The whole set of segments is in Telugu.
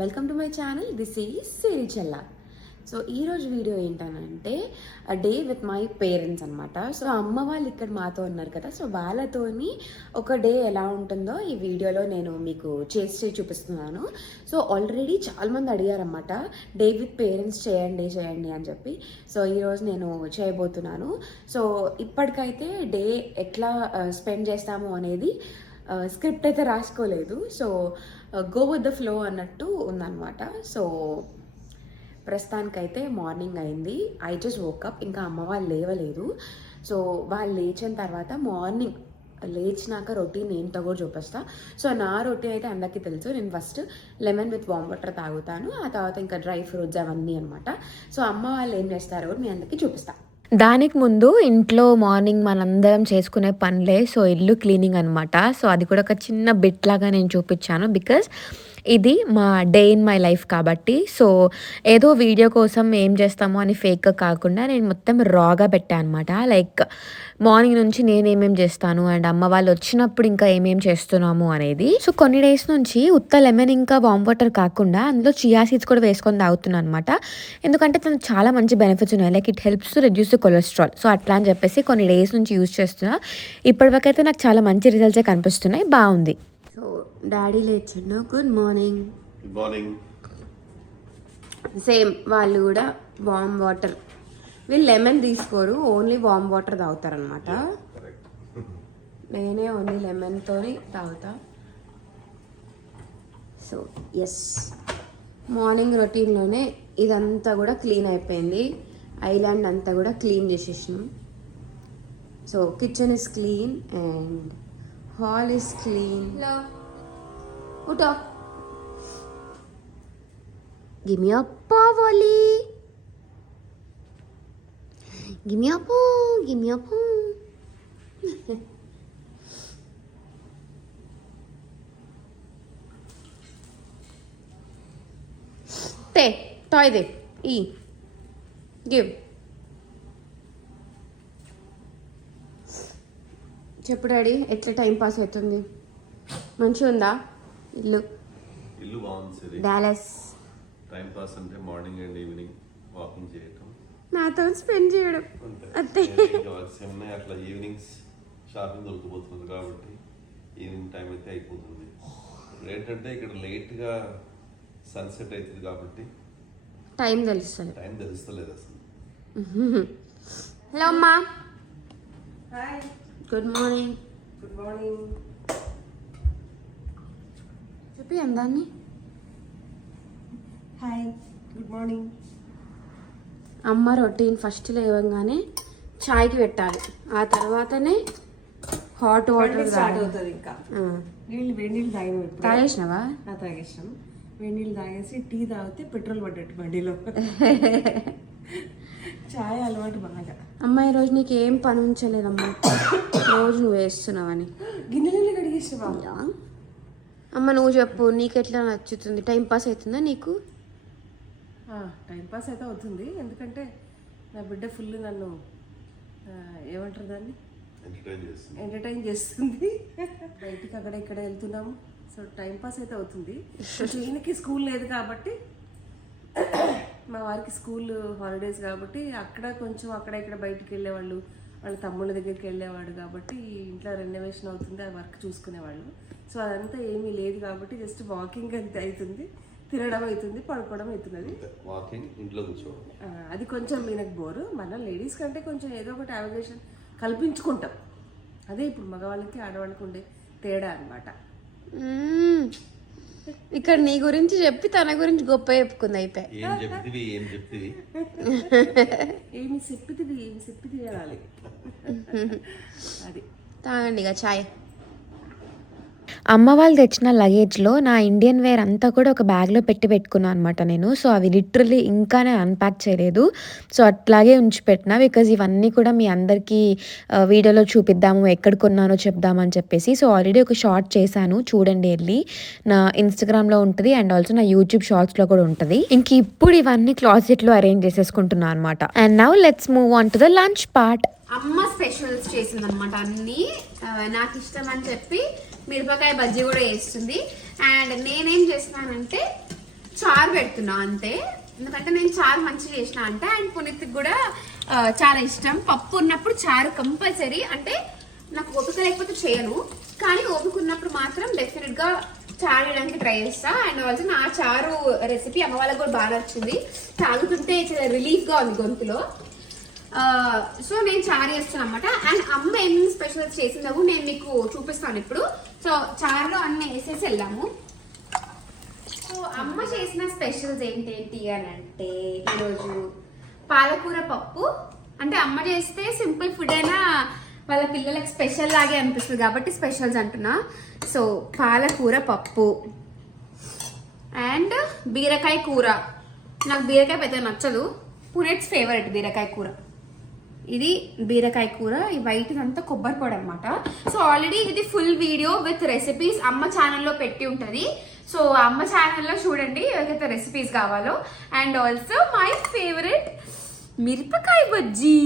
Welcome to my channel. This is Sirichella. So ఈరోజు వీడియో ఏంటనంటే డే విత్ మై పేరెంట్స్ అనమాట. సో అమ్మ వాళ్ళు ఇక్కడ మాతో ఉన్నారు కదా, సో వాళ్ళతోని ఒక డే ఎలా ఉంటుందో ఈ వీడియోలో నేను మీకు చేసి చూపిస్తున్నాను. సో ఆల్రెడీ చాలామంది అడిగారన్నమాట డే విత్ పేరెంట్స్ చేయండి అని చెప్పి. సో ఈరోజు నేను చేయబోతున్నాను. సో ఇప్పటికైతే డే ఎట్లా స్పెండ్ చేస్తాము అనేది స్క్రిప్ట్ అయితే రాసుకోలేదు. So go with the flow అన్నట్టు ఉందన్నమాట. సో ప్రస్తుతానికైతే మార్నింగ్ అయింది. I just woke up. ఇంకా అమ్మ వాళ్ళు లేవలేదు. సో వాళ్ళు లేచిన తర్వాత మార్నింగ్ లేచినాక రొటీన్ ఏంటో కూడా చూపిస్తా. సో నా రొటీన్ అయితే అందరికీ తెలుసు. నేను first lemon with warm water తాగుతాను, ఆ తర్వాత ఇంకా డ్రై ఫ్రూట్స్ అవన్నీ అనమాట. సో అమ్మ వాళ్ళు ఏం చేస్తారో కూడా మీ అందరికీ చూపిస్తా. దానికి ముందు ఇంట్లో మార్నింగ్ మనందరం చేసుకునే పనులే. సో ఇల్లు క్లీనింగ్ అనమాట. సో అది కూడా ఒక చిన్న బిట్ లాగా నేను చూపించాను, బికాజ్ ఇది మా డే ఇన్ మై లైఫ్ కాబట్టి. సో ఏదో వీడియో కోసం ఏం చేస్తామో అని ఫేక్ కాకుండా నేను మొత్తం రాగా పెట్టాను అనమాట. లైక్ మార్నింగ్ నుంచి నేనేమేం చేస్తాను అండ్ అమ్మ వాళ్ళు వచ్చినప్పుడు ఇంకా ఏమేం చేస్తున్నాము అనేది. సో కొన్ని డేస్ నుంచి ఉత్త లెమన్ ఇంకా వామ్ వాటర్ కాకుండా అందులో చియా సీడ్స్ కూడా వేసుకొని తాగుతున్నాను అనమాట. ఎందుకంటే తనకు చాలా మంచి బెనిఫిట్స్ ఉన్నాయి. Like it helps to reduce the cholesterol. So అట్లా అని చెప్పేసి కొన్ని డేస్ నుంచి యూజ్ చేస్తున్నా. ఇప్పటివరకైతే నాకు చాలా మంచి రిజల్ట్సే కనిపిస్తున్నాయి. బాగుంది. సో డాడీ లేచిండు. Good morning. Good morning. Same వాళ్ళు కూడా వామ్ వాటర్, వీళ్ళు లెమన్ తీసుకోరు, ఓన్లీ వామ్ వాటర్ తాగుతారనమాట. నేనే ఓన్లీ లెమన్తోని తాగుతా. సో ఎస్, మార్నింగ్ రొటీన్లోనే ఇదంతా కూడా క్లీన్ అయిపోయింది. ఐలాండ్ అంతా కూడా క్లీన్ చేసేసినాం. So kitchen is clean and hall is clean. ఉటో గివ్ మీ అ పావోలి, గివ్ మీ అ పో, గివ్ మీ అ పో. తే టాయ్ దే ఈ గివ్. చెప్పు డాడీ, ఎట్లా టైం పాస్ అవుతుంది? మంచిగా ఉందా ఇల్లు? ఇల్లు బాగుంది. డాలస్ టైం పాస్ అంటే మార్నింగ్ అండ్ ఈవినింగ్ వాకింగ్ చేయటం, నాతో స్పెండ్ చేయడం అంతే. ఉన్నాయి అట్లా. ఈవినింగ్స్ షాపింగ్ దొరికిపోతుంది కాబట్టి ఈవినింగ్ టైం అయితే అయిపోతుంది. ఏంటంటే ఇక్కడ లేట్గా సన్సెట్ అవుతుంది కాబట్టి టైం తెలుస్తుంది. టైం తెలుస్తలేదు అసలు. హలో అమ్మా. Hi. Good morning. Good morning. చెప్పి అందాన్ని. హాయ్. Good morning. అమ్మ రొటీన్ ఫస్ట్ లేవగానే చాయ్కి పెట్టాలి, ఆ తర్వాతనే హాట్ వాటర్ స్టార్ట్ అవుతుంది. ఇంకా వేడి నీళ్ళు తాగినాం. తాగేసినవా? తాగేసాం. వేడి నీళ్ళు తాగేసి టీ తాగితే పెట్రోల్ పడ్డట్టు బండిలో. చాయ్ అలవాటు బాగా. అమ్మ ఈరోజు నీకు ఏం పని ఉంచలేదమ్మా, రోజు నువ్వు వేస్తున్నావని. గిన్నెలు కడిగేసావా? అమ్మ నువ్వు చెప్పు, నీకు ఎట్లా నచ్చుతుంది? టైం పాస్ అవుతుందా నీకు? టైం పాస్ అయితే అవుతుంది, ఎందుకంటే నా బిడ్డ ఫుల్ నన్ను ఏమంటారు దాన్ని ఎంటర్టైన్ చేస్తుంది. బయటికి అక్కడ ఇక్కడ వెళ్తున్నాము. సో టైం పాస్ అయితే అవుతుంది. ఈయనకి స్కూల్ లేదు కాబట్టి, మా వారికి స్కూల్ హాలిడేస్ కాబట్టి అక్కడ కొంచెం అక్కడ ఇక్కడ బయటికి వెళ్ళేవాళ్ళు, వాళ్ళ తమ్ముళ్ళ దగ్గరికి వెళ్ళేవాడు కాబట్టి ఇంట్లో రెనోవేషన్ అవుతుంది, ఆ వర్క్ చూసుకునేవాళ్ళు. సో అదంతా ఏమీ లేదు కాబట్టి జస్ట్ వాకింగ్ అంతే అవుతుంది, తినడం అవుతుంది, పడుకోవడం అవుతున్నది. వాకింగ్, ఇంట్లో కూర్చోవడం. అది కొంచెం ఈయనకు బోరు. మన లేడీస్ కంటే కొంచెం ఏదో ఒకటి అవకాశం కల్పించుకుంటాం. అదే ఇప్పుడు మగవాళ్ళకి ఆడవాళ్ళకి ఉండే తేడా అనమాట. ఇక్కడ నీ గురించి చెప్పి తన గురించి గొప్ప చెప్పుకుంది అయిపోయి. ఏం చెప్తివి ఏమి చెప్పితివి అనాలి. అది తాగండి ఇక చాయ్. అమ్మ వాళ్ళు తెచ్చిన లగేజ్లో నా ఇండియన్ వేర్ అంతా కూడా ఒక బ్యాగ్లో పెట్టుకున్నాను అనమాట నేను. సో అవి లిటరల్లీ ఇంకా నేను అన్ప్యాక్ చేయలేదు. సో అట్లాగే ఉంచిపెట్టినా, బికాజ్ ఇవన్నీ కూడా మీ అందరికీ వీడియోలో చూపిద్దాము, ఎక్కడ కొన్నానో చెప్దామని చెప్పేసి. సో ఆల్రెడీ ఒక షార్ట్ చేశాను, చూడండి వెళ్ళి. నా ఇన్స్టాగ్రామ్లో ఉంటుంది అండ్ ఆల్సో నా యూట్యూబ్ షార్ట్స్లో కూడా ఉంటుంది. ఇంక ఇప్పుడు ఇవన్నీ క్లాసెట్లో అరేంజ్ చేసేసుకుంటున్నాను అనమాట. And now let's move on to the lunch part. అమ్మ స్పెషల్స్ చేసింది అనమాట అన్నీ. నాకు ఇష్టం అని చెప్పి మిరపకాయ బజ్జీ కూడా వేస్తుంది. అండ్ నేనేం చేస్తున్నానంటే చారు పెడుతున్నా అంతే, ఎందుకంటే నేను చారు మంచిగా చేసిన అంటే. అండ్ పునీత్కి కూడా చాలా ఇష్టం. పప్పు ఉన్నప్పుడు చారు కంపల్సరీ. అంటే నాకు ఓపిక లేకపోతే చేయను, కానీ ఓపిక ఉన్నప్పుడు మాత్రం డెఫినెట్ గా చారు వేయడానికి ట్రై చేస్తా. అండ్ ఆల్సో నా చారు రెసిపీ అమ్మ వాళ్ళకి కూడా బాగా నచ్చింది. తాగుతుంటే చాలా రిలీఫ్ గా ఉంది గొంతులో. సో నేను చారు చేస్తాను అనమాట. అండ్ అమ్మ ఏమేమి స్పెషల్స్ చేసిందో నేను మీకు చూపిస్తాను ఇప్పుడు. సో చారులో అన్నీ వేసేసి వెళ్దాము. సో అమ్మ చేసిన స్పెషల్స్ ఏంటి అని అంటే, ఈరోజు పాలకూర పప్పు. అంటే అమ్మ చేస్తే సింపుల్ ఫుడ్ అయినా వాళ్ళ పిల్లలకి స్పెషల్ లాగే అనిపిస్తుంది కాబట్టి స్పెషల్స్ అంటున్నా. సో పాలకూర పప్పు అండ్ బీరకాయ కూర. నాకు బీరకాయ పెద్దగా నచ్చదు, పునెట్స్ ఫేవరెట్ బీరకాయ కూర. ఇది బీరకాయ కూర. ఈ వైట్ అంతా కొబ్బరి పొడి అనమాట. సో ఆల్రెడీ ఇది ఫుల్ వీడియో విత్ రెసిపీస్ అమ్మ ఛానల్లో పెట్టి ఉంటుంది. సో అమ్మ ఛానల్లో చూడండి ఎవరికైతే రెసిపీస్ కావాలో. అండ్ ఆల్సో మై ఫేవరెట్ మిరపకాయ బజ్జీ,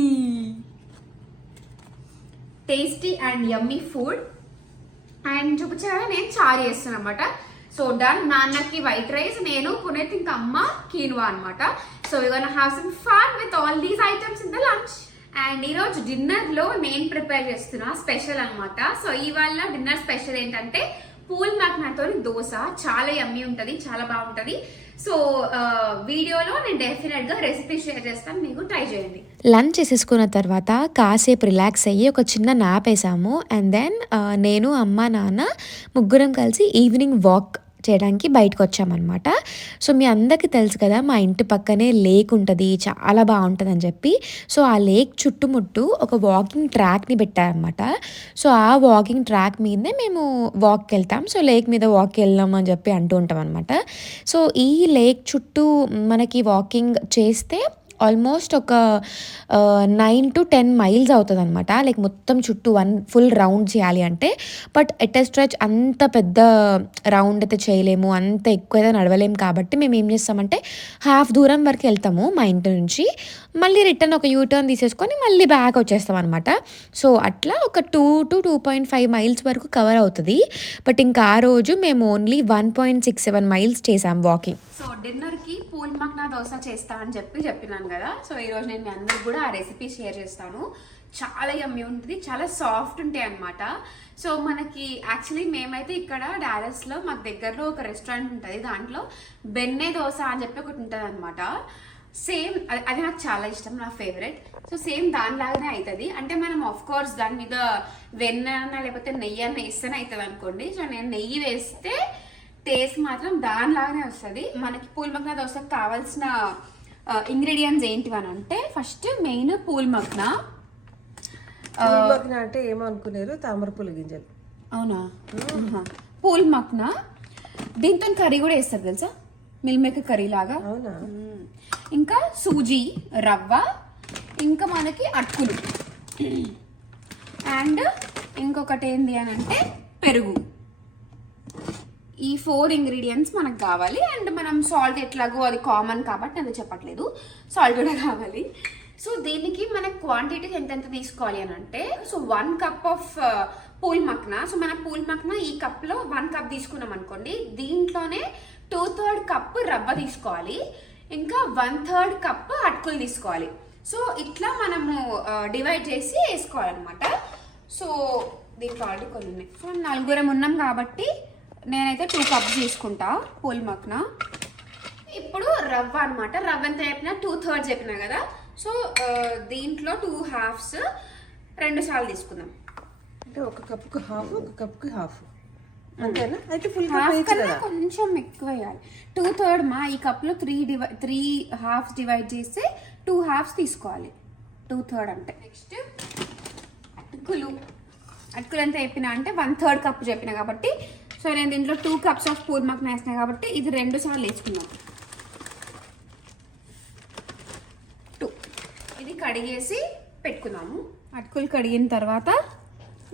tasty and yummy food. And చూపించారా నేను చారు చేస్తాను అనమాట. So done. నాన్నకి వైట్ రైస్, నేను పునీత్ ఇంకా అమ్మ కీన్వా అనమాట. So you gonna have some fun with all these items in the lunch. And ఈరోజు డిన్నర్ లో నేను ప్రిపేర్ చేస్తున్నా స్పెషల్ అనమాట. సో ఇవాళ డిన్నర్ స్పెషల్ ఏంటంటే పూల్ మక్నాతో దోశ. చాలా యమ్మీ ఉంటుంది, చాలా బాగుంటుంది. సో వీడియోలో నేను డెఫినెట్ గా రెసిపీ షేర్ చేస్తాను, మీకు ట్రై చేయండి. లంచ్ చేసేసుకున్న తర్వాత కాసేపు రిలాక్స్ అయ్యి ఒక చిన్న నాప్ వేసాము. అండ్ దెన్ నేను అమ్మ నాన్న ముగ్గురం కలిసి ఈవినింగ్ వాక్ చేయడానికి బయటకు వచ్చామన్నమాట. సో మీ అందరికీ తెలుసు కదా, మా ఇంటి పక్కనే లేక్ ఉంటుంది, చాలా బాగుంటుంది అని చెప్పి. సో ఆ లేక్ చుట్టుముట్టు ఒక వాకింగ్ ట్రాక్ని పెట్టారనమాట. సో ఆ వాకింగ్ ట్రాక్ మీదనే మేము వాక్కి వెళ్తాం. సో లేక్ మీద వాక్కి వెళ్దాం అని చెప్పి అంటూ ఉంటాం అనమాట. సో ఈ లేక్ చుట్టూ మనకి వాకింగ్ చేస్తే ఆల్మోస్ట్ ఒక 9 to 10 మైల్స్ అవుతుంది అనమాట. లైక్ మొత్తం చుట్టూ ఫుల్ రౌండ్ చేయాలి అంటే. బట్ ఎట్ ఎ స్ట్రెచ్ అంత పెద్ద రౌండ్ అయితే చేయలేము, అంత ఎక్కువ అయితే నడవలేము. కాబట్టి మేము ఏం చేస్తామంటే హాఫ్ దూరం వరకు వెళ్తాము మా ఇంటి నుంచి, మళ్ళీ రిటర్న్ ఒక యూటర్న్ తీసేసుకొని మళ్ళీ బ్యాక్ వచ్చేస్తాం అనమాట. సో అట్లా ఒక 2 to 2.5 మైల్స్ వరకు కవర్ అవుతుంది. బట్ ఇంకా ఆ రోజు మేము ఓన్లీ 1.67 మైల్స్ చేసాం వాకింగ్. సో డిన్నర్కి పూల్ మక్నా దోశ చేస్తా అని చెప్పినాను కదా. సో ఈరోజు నేను మీ అందరికి కూడా ఆ రెసిపీ షేర్ చేస్తాను. చాలా యమ్మీ ఉంటుంది, చాలా సాఫ్ట్ ఉంటాయి అనమాట. సో మనకి యాక్చువల్లీ మేమైతే ఇక్కడ డాలస్లో మాకు దగ్గరలో ఒక రెస్టారెంట్ ఉంటుంది, దాంట్లో బెన్నె దోశ అని చెప్పి ఒకటి ఉంటుంది అనమాట. సేమ్ అది నాకు చాలా ఇష్టం, నా ఫేవరెట్. సో సేమ్ దానిలాగానే అవుతుంది. అంటే మనం ఆఫ్ కోర్స్ దాని మీద వెన్న లేకపోతే నెయ్యి అన్న వేస్తేనే అవుతుంది అనుకోండి. సో నేను నెయ్యి వేస్తే టేస్ట్ మాత్రం దానిలాగానే వస్తుంది. మనకి పూల్ మక్నా దోశకు కావాల్సిన ఇంగ్రీడియంట్స్ ఏంటివని అంటే, ఫస్ట్ మెయిన్ పూల్ మక్నా. అంటే ఏమనుకున్నారు, తామరపూల గింజలు. అవునా? పూల్ మక్నా దీంతో కర్రీ కూడా వేస్తారు తెలుసా, మిల్ మేకర్ కర్రీ లాగా. అవునా? ఇంకా సూజీ, రవ్వ, ఇంకా మనకి అటుకులు, అండ్ ఇంకొకటి ఏంటి అని అంటే పెరుగు. ఈ 4 ఇంగ్రీడియంట్స్ మనకు కావాలి. అండ్ మనం సాల్ట్ ఎట్లాగో అది కామన్ కాబట్టి అది చెప్పట్లేదు, సాల్ట్ కూడా కావాలి. సో దీనికి మన క్వాంటిటీ ఎంతెంత తీసుకోవాలి అని అంటే, so 1 cup of pool makhana. So మన పూల్ మక్నా ఈ కప్లో 1 cup తీసుకున్నాం అనుకోండి, దీంట్లోనే 2/3 cup రవ్వ తీసుకోవాలి, ఇంకా 1/3 cup అటుకులు తీసుకోవాలి. సో ఇట్లా మనము డివైడ్ చేసి వేసుకోవాలన్నమాట. సో దీంట్లో ఆల్రెడీ కొన్ని ఉన్నాయి. సో 4 ఉన్నాం కాబట్టి నేనైతే 2 cups తీసుకుంటా పూల్ మక్నా. ఇప్పుడు రవ్వ అనమాట. రవ్వ ఎంత చెప్పినా 2/3 చెప్పినా కదా. సో దీంట్లో 2 halves 2 సార్లు తీసుకుందాం. అంటే ఒక కప్కు హాఫ్, ఒక కప్కి హాఫ్ అంతేనా? అయితే ఫుల్ హాఫ్ కన్నా కొంచెం ఎక్కువ వేయాలి. 2/3 మా ఈ కప్లో 3 halves డివైడ్ చేస్తే 2 halves తీసుకోవాలి. 2/3 అంటే. నెక్స్ట్ అటుకులు. అటుకులు ఎంత చెప్పినా అంటే 1/3 cup చెప్పిన కాబట్టి, సో నేను దీంట్లో 2 cups ఆఫ్ పూల్ మక్నా వేసిన కాబట్టి ఇది 2 సార్లు వేసుకున్నాం. 2. ఇది కడిగేసి పెట్టుకున్నాము. అటుకులు కడిగిన తర్వాత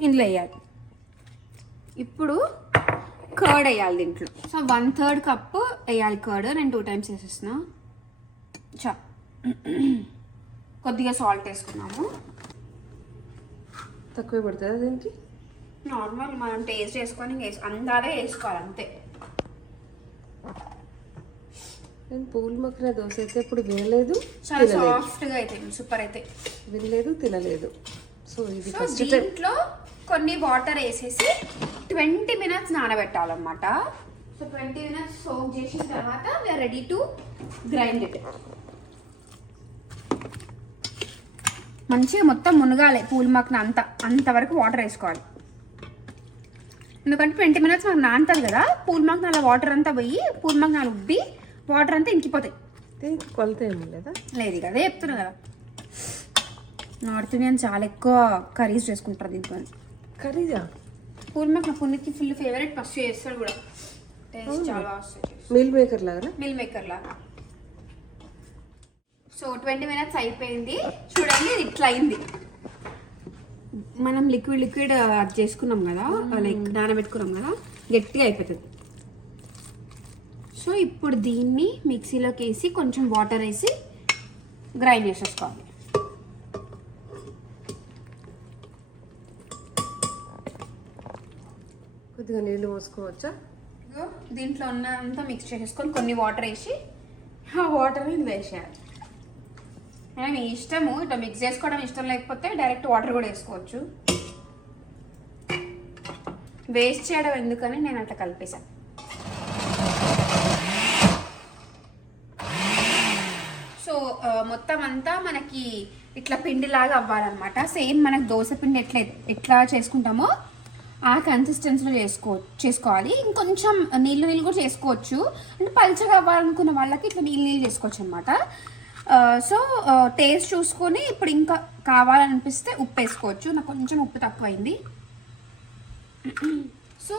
ఇందులో వేయాలి. ఇప్పుడు కర్డ్ వేయాలి దీంట్లో. సో 1/3 cup వేయాలి కర్డ్. నేను 2 times వేసేస్తున్నా. కొద్దిగా సాల్ట్ వేసుకున్నాము. తక్కువ పడుతుందా దీనికి? నార్మల్ మనం టేస్ట్ చేసుకొని అందాదే వేసుకోవాలి అంతే. నేను పూల్ మక్కన దోశ అయితే ఎప్పుడు వినలేదు, చాలా సాఫ్ట్గా అయితే సూపర్ అయితే. వినలేదు, తినలేదు. సో ఇది సో ఫస్ట్ టైం. దీంట్లో కొన్ని వాటర్ వేసేసి 20 minutes నానబెట్టాలన్నమాట. సో 20 minutes సోక్ చేసిన తర్వాత we are ready to grind it. మంచిగా మొత్తం మునగాలి పూల్ మక్కన అంతవరకు వాటర్ వేసుకోవాలి. ఎందుకంటే 20 minutes మనకు నానుతుంది కదా, పూల్ మక్కన అలా వాటర్ అంతా పోయి పూల్ మక్కన ఉబ్బి వాటర్ అంతా ఇంకిపోతాయి. దీనికి కొలత ఏమి లేదా? లేదు కదా, చెప్తున్నా కదా. నార్త్ ఇండియన్ చాలా ఎక్కువ కర్రీస్ చేసుకుంటారు దీంతో. కర్రీజా? పూల్ మక్కన పుణ్యకి ఫుల్ ఫేవరెట్, ఫస్ట్ చేస్తాడు కూడా. టేస్ట్ చాలా వస్తుంది. మీల్ మేకర్ లాగా? మిల్ మేకర్ లాగా. సో 20 minutes అయిపోయింది. చూడండి ఇది ఇట్లా అయింది. మనం లిక్విడ్ అది చేసుకున్నాం కదా, లైక్ నానబెట్టుకున్నాం కదా, గట్టిగా అయిపోతుంది. సో ఇప్పుడు దీన్ని మిక్సీలోకి వేసి కొంచెం వాటర్ వేసి గ్రైండ్ చేసేసుకోవాలి. కొద్దిగా నీళ్ళు పోసుకోవచ్చా? ఇదిగో దీంట్లో ఉన్నంతా మిక్స్ చేసేసుకొని కొన్ని వాటర్ వేసి ఆ వాటర్ ఇందులో వేసేయాలి. అయినా మీ ఇష్టము, ఇట్లా మిక్స్ చేసుకోవడం ఇష్టం లేకపోతే డైరెక్ట్ వాటర్ కూడా వేసుకోవచ్చు. వేస్ట్ చేయడం ఎందుకని నేను అట్లా కలిపేశాను. సో మొత్తం అంతా మనకి ఇట్లా పిండిలాగా అవ్వాలన్నమాట. సేమ్ మనకు దోశ పిండి ఎట్లా చేసుకుంటామో ఆ కన్సిస్టెన్సీలో చేసుకోవాలి. ఇంకొంచెం నీళ్ళు కూడా చేసుకోవచ్చు. అంటే పల్చగా అవ్వాలనుకున్న వాళ్ళకి ఇట్లా నీళ్ళు చేసుకోవచ్చు అనమాట. సో టేస్ట్ చూసుకొని ఇప్పుడు ఇంకా కావాలనిపిస్తే ఉప్పు వేసుకోవచ్చు. నాకు కొంచెం ఉప్పు తక్కువైంది. సో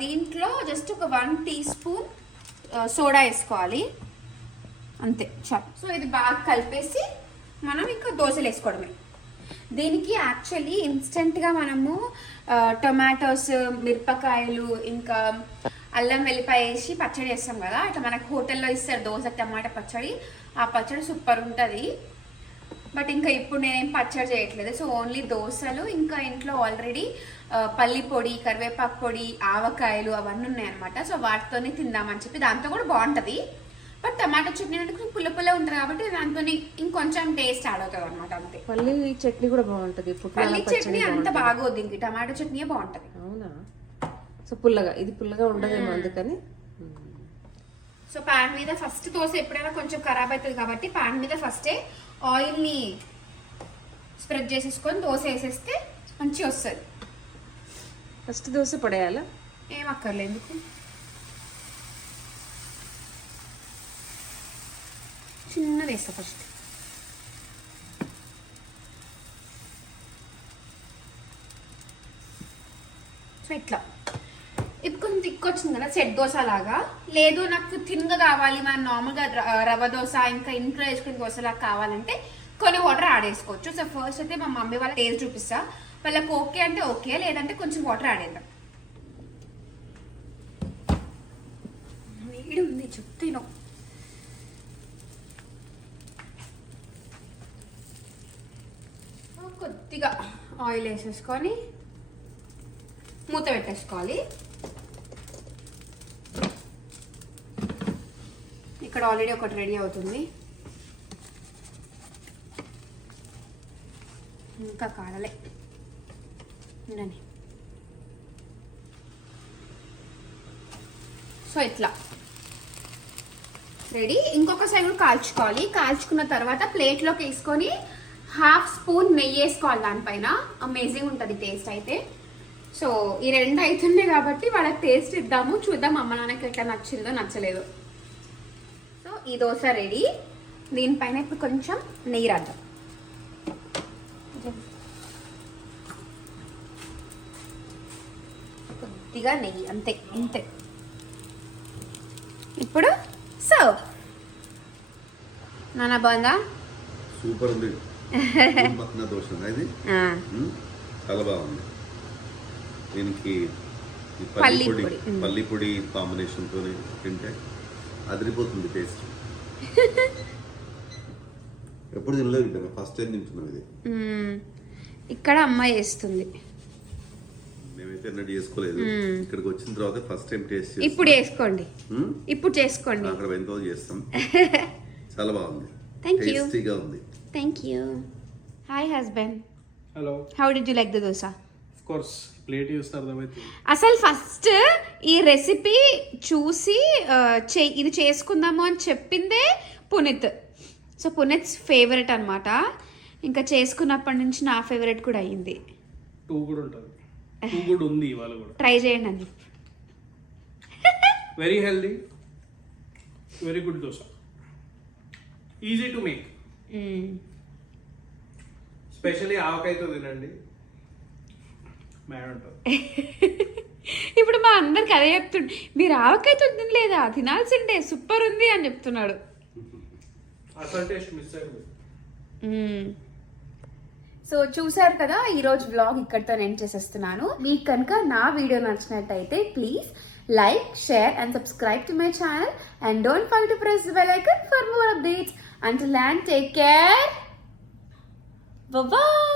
దీంట్లో జస్ట్ ఒక 1 teaspoon సోడా వేసుకోవాలి, అంతే చాలు. సో ఇది బాగా కలిపేసి మనం ఇంకా దోశలు వేసుకోవడమే. దీనికి యాక్చువల్లీ ఇన్స్టెంట్గా మనము టొమాటోస్, మిరపకాయలు, ఇంకా అల్లం వెల్లిపాయ వేసి పచ్చడి వేస్తాం కదా, అట్లా మనకు హోటల్లో ఇస్తారు దోశ టమాటా పచ్చడి. ఆ పచ్చడి సూపర్ ఉంటుంది. బట్ ఇంకా ఇప్పుడు నేనేం పచ్చడి చేయట్లేదు. సో ఓన్లీ దోశలు. ఇంకా ఇంట్లో ఆల్రెడీ పల్లి పొడి, కరివేపాకు పొడి, ఆవకాయలు అవన్నీ ఉన్నాయన్నమాట. సో వాటితోనే తిందామని చెప్పి, దాంతో కూడా బాగుంటుంది. బట్ టమాటా చట్నీ అంటే కొంచెం పుల్ల ఉంటుంది కాబట్టి దాంతో ఇంకొంచెం టేస్ట్ యాడ్ అవుతుంది అనమాట, అంతే. పల్లి చట్నీ కూడా బాగుంటుంది. పల్లి చట్నీ అంత బాగోద్ది, ఇంక టమాటా చట్నీ బాగుంటుంది. అవునా? సో పుల్లగా, ఇది పుల్లగా ఉండదేమో అందుకని. సో పాన్ మీద ఫస్ట్ దోశ ఎప్పుడైనా కొంచెం ఖరాబ్ అవుతుంది కాబట్టి పాన్ మీద ఫస్టే ఆయిల్ని స్ప్రెడ్ చేసేసుకొని దోశ వేసేస్తే మంచిగా వస్తుంది. ఫస్ట్ దోశ పడేయాలా? ఏం అక్కర్లేదు, ఎందుకు చిన్నది వేస్తా ఫస్ట్. సో ఇట్లా ఇప్పుడు కొంచెం తిక్కొచ్చింది కదా, సెట్ దోశ లాగా. లేదు నాకు థిన్గా కావాలి, మనం నార్మల్గా రవ్వ దోశ ఇంకా ఇంట్లో వేసుకునే దోశలాగా కావాలంటే కొన్ని వాటర్ యాడ్ చేసుకోవచ్చు. సో ఫస్ట్ అయితే మా మమ్మీ వాళ్ళ టేస్ట్ చూపిస్తా. వాళ్ళకి ఓకే అంటే ఓకే, లేదంటే కొంచెం వాటర్ యాడ్ చేద్దాం. వేడి ఉంది చెప్తాను. కొద్దిగా ఆయిల్ వేసేసుకొని మూత పెట్టేసుకోవాలి. ఇక్కడ ఆల్రెడీ ఒకటి రెడీ అవుతుంది, ఇంకా కాడలే ఉండండి. సో ఇట్లా రెడీ. ఇంకొక సైడ్ కూడా కాల్చుకోవాలి. కాల్చుకున్న తర్వాత ప్లేట్లోకి వేసుకొని 1/2 స్పూన్ నెయ్యి వేసుకోవాలి దానిపైన. అమేజింగ్ ఉంటుంది టేస్ట్ అయితే. సో ఈ 2 అవుతున్నాయి కాబట్టి వాళ్ళకి టేస్ట్ ఇద్దాము, చూద్దాం అమ్మ నాన్నకి ఎట్లా నచ్చిందో నచ్చలేదు. సో ఈ దోశ రెడీ. దీనిపైన ఇప్పుడు కొంచెం నెయ్యి రాద్దాం. కొద్దిగా నెయ్యి, అంతే ఇంతే. ఇప్పుడు సర్వ్. నాన్న బాగుందా? సూపర్ ఉంది. మక్కన దోశ ఇది చాలా బాగుంది. దీనికి పల్లి పొడి కాంబినేషన్ తో తింటే అదిరిపోతుంది టేస్ట్. ఎప్పుడు తినలేదు కదా, ఫస్ట్ టైం తింటున్నాం ఇది. ఇక్కడ అమ్మ చేస్తుంది. మేము మేమైతే ఎన్నడూ చేసుకోలేదు. ఇక్కడికి వచ్చిన తర్వాత ఫస్ట్ టైం టేస్ట్ ఇప్పుడు చేసుకోండి, ఇప్పుడు చేసుకోండి. అక్కడ వెంతో చేస్తాం. చాలా బాగుంది, Thank you. టేస్టీగా ఉంది. Thank you. Hi husband, hello. How did you like the dosa? Of course plate చూస్తే అర్థమైంది. అసలు ఫస్ట్ ఈ రెసిపీ చూసి ఇది చేసుకుందాము అని చెప్పిందే పునీత్. సో పునీత్స్ ఫేవరెట్ అనమాట. ఇంకా చేసుకున్నప్పటి నుంచి నా ఫేవరెట్ కూడా అయ్యింది. 2 కూడా ఉంటుంది, 2 కూడా ఉంది ఇవాళ కూడా. ట్రై చేయండి అని. Very healthy, very good dosa, easy to make. Specially ఆవకాయతో తినండి, మ్యాడ్ ఉంటుంది. ఇప్పుడు మా అందరికి అదే చెప్తుండే, మీరు ఆవకాయతో తినలేదా, తినాల్సిందే, సూపర్ ఉంది అని చెప్తున్నాడు. అసలు టేస్ట్ మిస్ అయింది. సో చూసారు కదా, ఈరోజు వ్లాగ్ ఇక్కడితో నేను చేసేస్తున్నాను. మీకు కనుక నా వీడియో నచ్చినట్టయితే please like, share and subscribe to my channel and don't forget to press the bell icon for more updates. Until then, take care. Bye-bye.